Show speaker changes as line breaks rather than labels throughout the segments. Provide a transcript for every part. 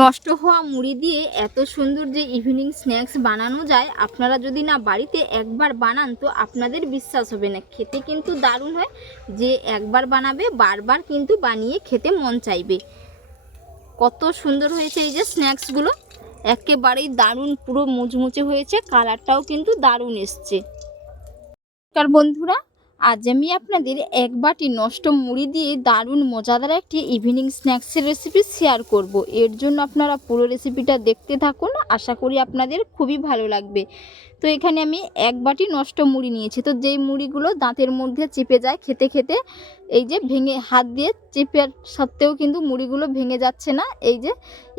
নষ্ট হওয়া মুড়ি দিয়ে এত সুন্দর যে ইভিনিং স্ন্যাক্স বানানো যায়, আপনারা যদি না বাড়িতে একবার বানান, তো আপনাদের বিশ্বাস হবে না। খেতে কিন্তু দারুণ হয়, যে একবার বানাবে, বারবার কিন্তু বানিয়ে খেতে মন চাইবে। কত সুন্দর হয়েছে এই যে স্ন্যাক্সগুলো একেবারেই দারুণ, পুরো মুচমুচে হয়েছে কালারটাও কিন্তু দারুণ এসছে। নমস্কার বন্ধুরা আজ আমি আপনাদের এক বাটি নষ্ট মুড়ি দিয়ে দারুণ মজাদার একটি ইভিনিং স্ন্যাক্সের রেসিপি শেয়ার করব। এর জন্য আপনারা পুরো রেসিপিটা দেখতে থাকুন, আশা করি আপনাদের খুবই ভালো লাগবে। তো এখানে আমি এক বাটি নষ্ট মুড়ি নিয়েছি। তো যেই মুড়িগুলো দাঁতের মধ্যে চেপে যায় খেতে খেতে, এই যে ভেঙে হাত দিয়ে চেপে সত্ত্বেও কিন্তু মুড়িগুলো ভেঙে যাচ্ছে না, এই যে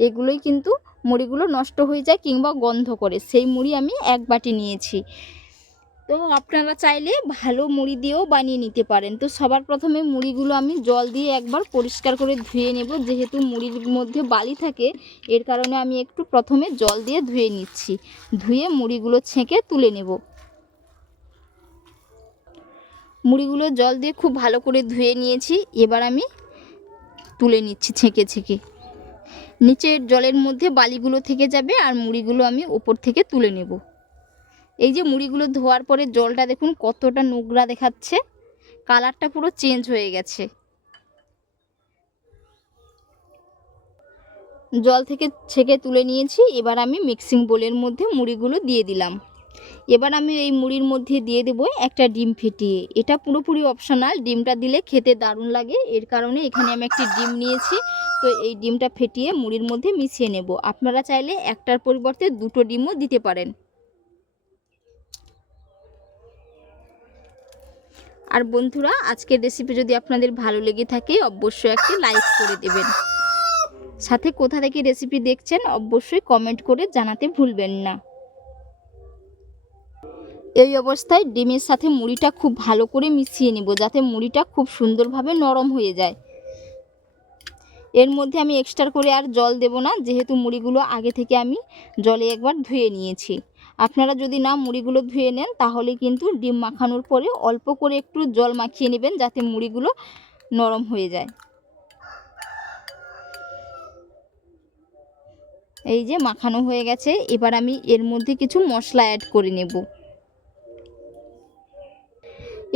এগুলোই কিন্তু মুড়িগুলো নষ্ট হয়ে যায় কিংবা গন্ধ করে। সেই মুড়ি আমি এক বাটি নিয়েছি। তো আপনারা চাইলে ভালো মুড়ি দিয়েও বানিয়ে নিতে পারেন। তো সবার প্রথমে মুড়িগুলো আমি জল দিয়ে একবার পরিষ্কার করে ধুয়ে নেব। যেহেতু মুড়ির মধ্যে বালি থাকে, এর কারণে আমি একটু প্রথমে জল দিয়ে ধুয়ে নিচ্ছি। ধুয়ে মুড়িগুলো ছেঁকে তুলে নেব। মুড়িগুলো জল দিয়ে খুব ভালো করে ধুয়ে নিয়েছি। এবার আমি তুলে নিচ্ছি ছেঁকে ছেঁকে। নিচের জলের মধ্যে বালিগুলো থেকে যাবে আর মুড়িগুলো আমি উপর থেকে তুলে নেব। এই যে মুড়িগুলো ধোয়ার পরে জলটা দেখুন কতটা নোংরা দেখাচ্ছে। কালারটা পুরো চেঞ্জ হয়ে গেছে। জল থেকে ছেঁকে তুলে নিয়েছি, এবার আমি মিক্সিং বোলের মধ্যে মুড়িগুলো দিয়ে দিলাম। এবার আমি এই মুড়ির মধ্যে দিয়ে দেব একটা ডিম ফেটিয়ে। এটা পুরোপুরি অপশনাল ডিমটা দিলে খেতে দারুণ লাগে। এর কারণে এখানে আমি একটি ডিম নিয়েছি। তো এই ডিমটা ফেটিয়ে মুড়ির মধ্যে মিশিয়ে নেব। আপনারা চাইলে একটার পরিবর্তে দুটো ডিমও দিতে পারেন। আর বন্ধুরা, আজকের রেসিপি যদি আপনাদের ভালো লেগে থাকে, অবশ্যই একটি লাইক করে দেবেন। সাথে কোথা থেকে রেসিপি দেখছেন, অবশ্যই কমেন্ট করে জানাতে ভুলবেন না। এই অবস্থায় ডিমের সাথে মুড়িটা খুব ভালো করে মিশিয়ে নেব, যাতে মুড়িটা খুব সুন্দরভাবে নরম হয়ে যায়। এর মধ্যে আমি এক্সট্রা করে আর জল দেব না, যেহেতু মুড়িগুলো আগে থেকে আমি জলে একবার ধুয়ে নিয়েছি। আপনারা যদি না মুড়িগুলো ধুয়ে নেন, তাহলে কিন্তু ডিম মাখানোর পরে অল্প করে একটু জল মাখিয়ে নেবেন যাতে মুড়িগুলো নরম হয়ে যায়। এই যে মাখানো হয়ে গেছে, এবার আমি এর মধ্যে কিছু মশলা অ্যাড করে নেব।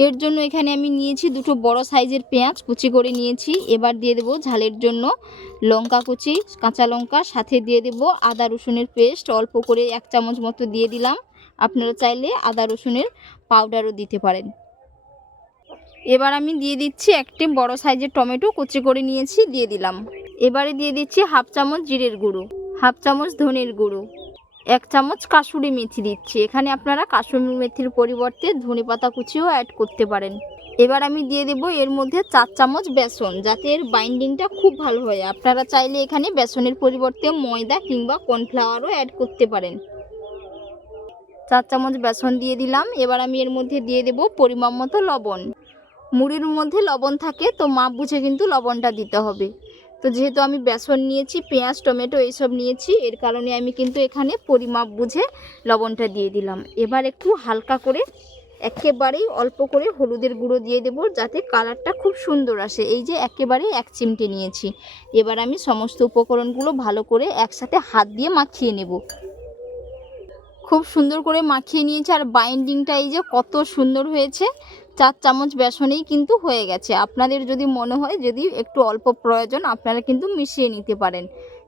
এর জন্য এখানে আমি নিয়েছি দুটো বড় সাইজের পেঁয়াজ, কুচি করে নিয়েছি। এবার দিয়ে দেবো ঝালের জন্য লঙ্কা কুচি, কাঁচা লঙ্কা, সাথে দিয়ে দেবো আদা রসুনের পেস্ট। অল্প করে এক চামচ মতো দিয়ে দিলাম। আপনারা চাইলে আদা রসুনের পাউডারও দিতে পারেন। এবার আমি দিয়ে দিচ্ছি একটি বড় সাইজের টমেটো, কুচি করে নিয়েছি, দিয়ে দিলাম। এবারে দিয়ে দিচ্ছি হাফ চামচ জিরের গুঁড়ো, হাফ চামচ ধনের গুঁড়ো। এক চামচ কাসুরি মেথি দিচ্ছি। এখানে আপনারা কাসুরি মেথির পরিবর্তে ধনে পাতা কুচিও অ্যাড করতে পারেন। এবার আমি দিয়ে দেব এর মধ্যে চার চামচ বেসন, যাতে এর বাইন্ডিংটা খুব ভালো হয়। আপনারা চাইলে এখানে বেসনের পরিবর্তে ময়দা কিংবা কর্নফ্লাওয়ারও অ্যাড করতে পারেন। চার চামচ বেসন দিয়ে দিলাম। এবার আমি এর মধ্যে দিয়ে দেব পরিমাণ মতো লবণ। মুড়ির মধ্যে লবণ থাকে, তো মাপ বুঝে কিন্তু লবণটা দিতে হবে। তো যেহেতু আমি বেসন নিয়েছি, পেঁয়াজ, টমেটো এইসব নিয়েছি, এর কারণে আমি কিন্তু এখানে পরিমাপ বুঝে লবণটা দিয়ে দিলাম। এবার একটু হালকা করে একেবারেই অল্প করে হলুদের গুঁড়ো দিয়ে দেবো যাতে কালারটা খুব সুন্দর আসে। এই যে একেবারেই এক চিমটে নিয়েছি। এবার আমি সমস্ত উপকরণগুলো ভালো করে একসাথে হাত দিয়ে মাখিয়ে নেব। খুব সুন্দর করে মাখিয়ে নিয়েছি আর বাইন্ডিংটা এই যে কত সুন্দর হয়েছে। চার চামচ বেসনেই কিন্তু হয়ে গেছে। আপনাদের যদি মনে হয় যদি একটু অল্প প্রয়োজন, আপনারা কিন্তু মিশিয়ে নিতে পারেন।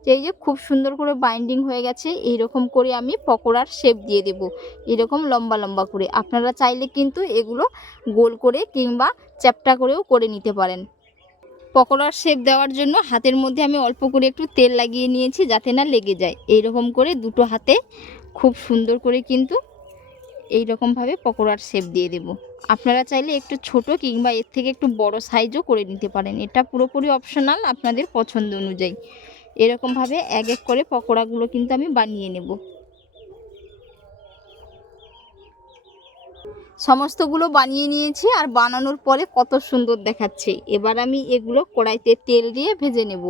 এই যে খুব সুন্দর করে বাইন্ডিং হয়ে গেছে এই রকম করে আমি পকোড়ার শেপ দিয়ে দেব। এরকম লম্বা লম্বা করে। আপনারা চাইলে কিন্তু এগুলো গোল করে কিংবা চ্যাপটা করেও করে নিতে পারেন। পকোড়ার শেপ দেওয়ার জন্য হাতের মধ্যে আমি অল্প করে একটু তেল লাগিয়ে নিয়েছি যাতে না লেগে যায়। এই রকম করে দুটো হাতে খুব সুন্দর করে কিন্তু এই রকমভাবে পকোড়ার শেপ দিয়ে দেব। আপনারা চাইলে একটু ছোট কিংবা এর থেকে একটু বড় সাইজও করে নিতে পারেন। এটা পুরোপুরি অপশনাল আপনাদের পছন্দ অনুযায়ী। এরকমভাবে এক এক করে পকোড়াগুলো কিন্তু আমি বানিয়ে নেব। সমস্তগুলো বানিয়ে নিয়েছি আর বানানোর পরে কত সুন্দর দেখাচ্ছে। এবার আমি এগুলো কড়াইতে তেল দিয়ে ভেজে নেব।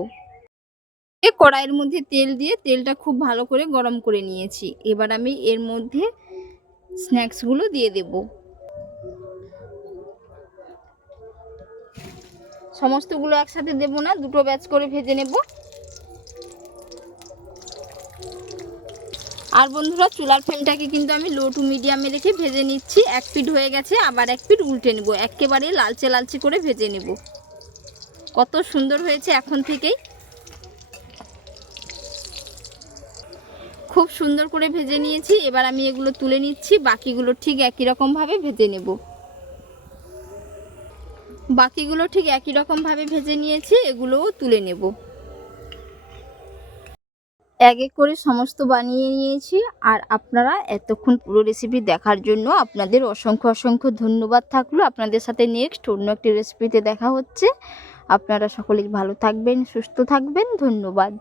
কড়াইয়ের মধ্যে তেল দিয়ে তেলটা খুব ভালো করে গরম করে নিয়েছি। এবার আমি এর মধ্যে স্ন্যাক্সগুলো দিয়ে দেব। সমস্তগুলো একসাথে দেব না, দুটো ব্যাচ করে ভেজে নেব। আর বন্ধুরা, চুলার ফ্লেমটাকে কিন্তু আমি লো টু মিডিয়ামে রেখে ভেজে নিচ্ছি। এক পিঠ হয়ে গেছে, আবার এক পিঠ উল্টে নেব। একেবারে লালচে লালচে করে ভেজে নেব। কত সুন্দর হয়েছে এখন থেকেই। খুব সুন্দর করে ভেজে নিয়েছি। এবার আমি এগুলো তুলে নিচ্ছি। বাকিগুলো ঠিক একই রকমভাবে ভেজে নেব। বাকিগুলো ঠিক একই রকমভাবে ভেজে নিয়েছি। এগুলোও তুলে নেব। এক এক করে সমস্ত বানিয়ে নিয়েছি। আর আপনারা এতক্ষণ পুরো রেসিপি দেখার জন্য আপনাদের অসংখ্য অসংখ্য ধন্যবাদ থাকল। আপনাদের সাথে নেক্সট অন্য একটি রেসিপিতে দেখা হচ্ছে। আপনারা সকলেই ভালো থাকবেন, সুস্থ থাকবেন। ধন্যবাদ।